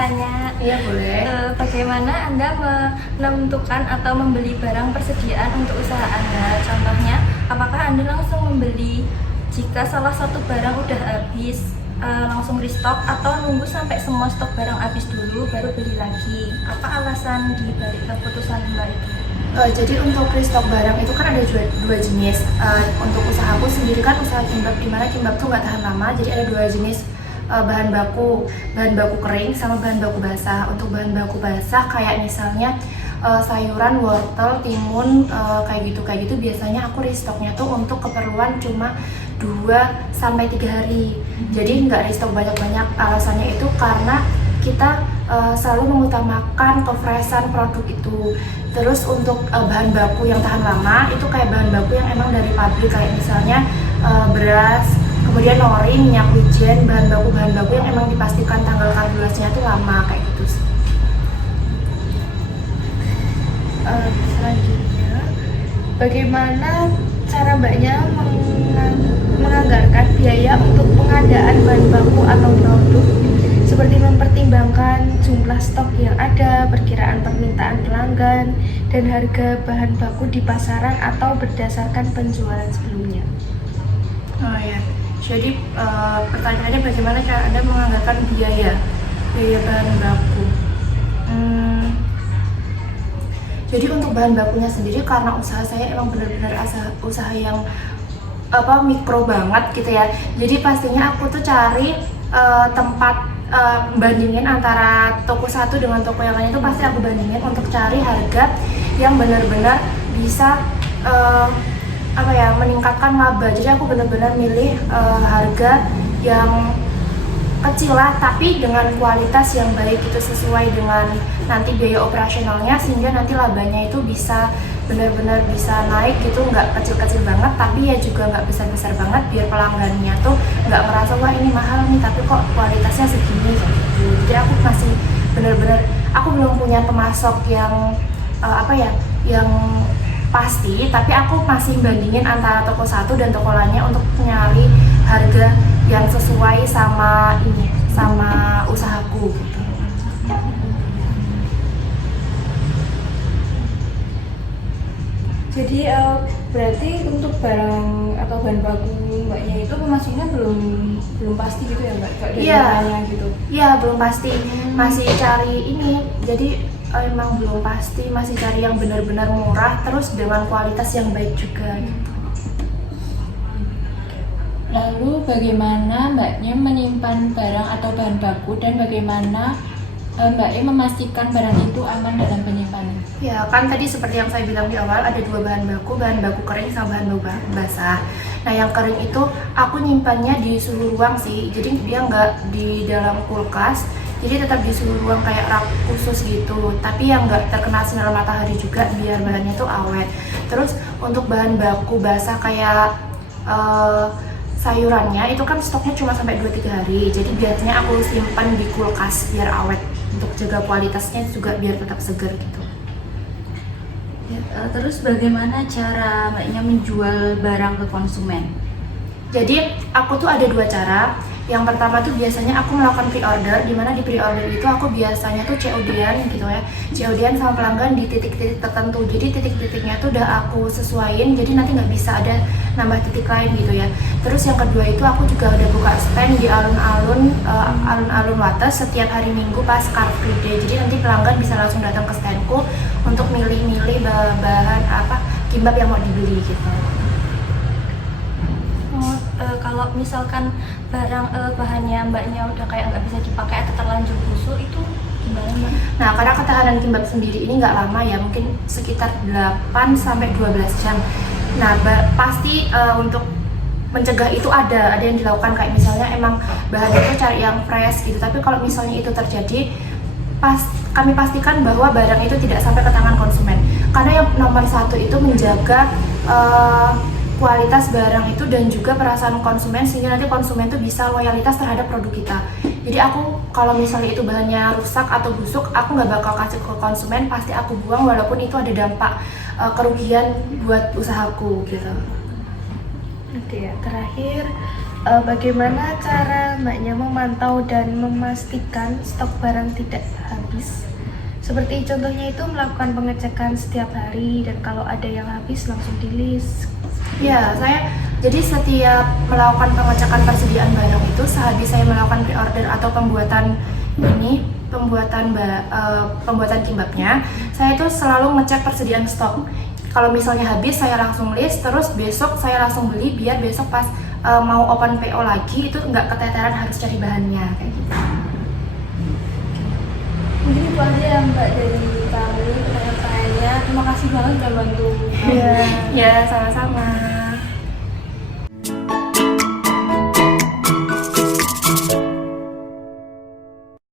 tanya. Iya boleh. Bagaimana Anda menentukan atau membeli barang persediaan untuk usaha Anda? Contohnya, apakah Anda langsung membeli jika salah satu barang udah habis, langsung restock, atau nunggu sampai semua stok barang habis dulu baru beli lagi? Apa alasan di balik keputusan Mbak itu? Jadi untuk restock barang itu kan ada dua jenis. Untuk usahaku sendiri kan usaha kimbab, dimana kimbab tuh nggak tahan lama. Jadi ada dua jenis bahan baku kering sama bahan baku basah. Untuk bahan baku basah kayak misalnya sayuran, wortel, timun, kayak gitu biasanya aku restocknya tuh untuk keperluan cuma 2-3 hari. Jadi nggak restock banyak-banyak. Alasannya itu karena kita selalu mengutamakan kefreshan produk itu. Terus untuk bahan baku yang tahan lama itu kayak bahan baku yang emang dari pabrik, kayak misalnya beras, kemudian nori, minyak wijen, bahan baku yang emang dipastikan tanggal karbulasinya tuh lama kayak gitu sih. Selanjutnya, bagaimana cara Mbaknya menganggarkan biaya untuk pengadaan bahan baku atau produk, seperti mempertimbangkan jumlah stok yang ada, perkiraan permintaan pelanggan, dan harga bahan baku di pasaran atau berdasarkan penjualan sebelumnya? Oh ya, jadi pertanyaannya bagaimana cara Anda menganggarkan biaya bahan baku? Jadi untuk bahan bakunya sendiri, karena usaha saya emang benar-benar usaha yang mikro banget gitu ya. Jadi pastinya aku tuh cari tempat bandingin antara toko satu dengan toko yang lain, itu pasti aku bandingin untuk cari harga yang benar-benar bisa meningkatkan laba. Jadi aku benar-benar milih harga yang kecil lah, tapi dengan kualitas yang baik, itu sesuai dengan nanti biaya operasionalnya, sehingga nanti labanya itu bisa benar-benar bisa naik gitu, nggak kecil-kecil banget tapi ya juga nggak besar-besar banget, biar pelanggannya tuh nggak merasa wah ini mahal nih tapi kok kualitasnya segini gitu. Jadi aku masih benar-benar, aku belum punya pemasok yang yang pasti, tapi aku masih bandingin antara toko satu dan toko lainnya untuk nyari harga yang sesuai sama usahaku gitu. Jadi berarti untuk barang atau bahan baku Mbaknya itu pemasoknya belum pasti gitu ya Mbak? Iya. Gitu. Iya, belum pasti. Masih cari ini. Jadi emang belum pasti, masih cari yang benar-benar murah terus dengan kualitas yang baik juga gitu. Lalu bagaimana Mbaknya menyimpan barang atau bahan baku, dan bagaimana Mbaknya memastikan barang itu aman dalam penyimpanan? Ya kan tadi seperti yang saya bilang di awal, ada dua bahan baku kering sama bahan baku basah. Nah yang kering itu aku nyimpannya di suhu ruang sih, jadi dia nggak di dalam kulkas, jadi tetap di suhu ruang kayak rak khusus gitu, tapi yang nggak terkena sinar matahari juga biar bahannya tuh awet. Terus untuk bahan baku basah kayak sayurannya itu kan stoknya cuma sampai 2-3 hari, jadi biasanya aku simpan di kulkas biar awet, untuk jaga kualitasnya juga biar tetap segar gitu. Ya, terus bagaimana cara Mbaknya menjual barang ke konsumen? Jadi aku tuh ada dua cara. Yang pertama tuh biasanya aku melakukan pre-order, dimana di pre-order itu aku biasanya tuh COD-an gitu ya, COD-an sama pelanggan di titik-titik tertentu. Jadi titik-titiknya tuh udah aku sesuaiin, jadi nanti nggak bisa ada nambah titik lain gitu ya. Terus yang kedua itu aku juga udah buka stand di alun-alun Wates setiap hari Minggu pas Car Free Day. Jadi nanti pelanggan bisa langsung datang ke standku untuk milih-milih bahan kimbab yang mau dibeli gitu. Kalau misalkan bahannya Mbaknya udah kayak nggak bisa dipakai atau terlanjur busuk, itu gimana Mbak? Nah, karena ketahanan kimbab sendiri ini nggak lama ya, mungkin sekitar 8-12 jam. Nah, pasti untuk mencegah itu ada yang dilakukan, kayak misalnya emang bahan itu cari yang fresh gitu. Tapi kalau misalnya itu terjadi, kami pastikan bahwa barang itu tidak sampai ke tangan konsumen. Karena yang nomor satu itu menjaga kualitas barang itu dan juga perasaan konsumen, sehingga nanti konsumen tuh bisa loyalitas terhadap produk kita. Jadi aku kalau misalnya itu bahannya rusak atau busuk, aku nggak bakal kasih ke konsumen, pasti aku buang walaupun itu ada dampak kerugian buat usahaku gitu. Oke ya, terakhir Bagaimana cara mbaknya memantau dan memastikan stok barang tidak habis? Seperti contohnya itu melakukan pengecekan setiap hari dan kalau ada yang habis langsung di list. Ya, saya jadi setiap melakukan pengecekan persediaan barang itu sehabis saya melakukan pre-order atau pembuatan kimbapnya, saya itu selalu ngecek persediaan stok. Kalau misalnya habis, saya langsung list, terus besok saya langsung beli biar besok pas mau open PO lagi itu nggak keteteran harus cari bahannya kayak gitu. Mungkin itu aja ya Mbak dari kami pertanyaannya. Terima kasih banget udah bantu. Ya, sama-sama.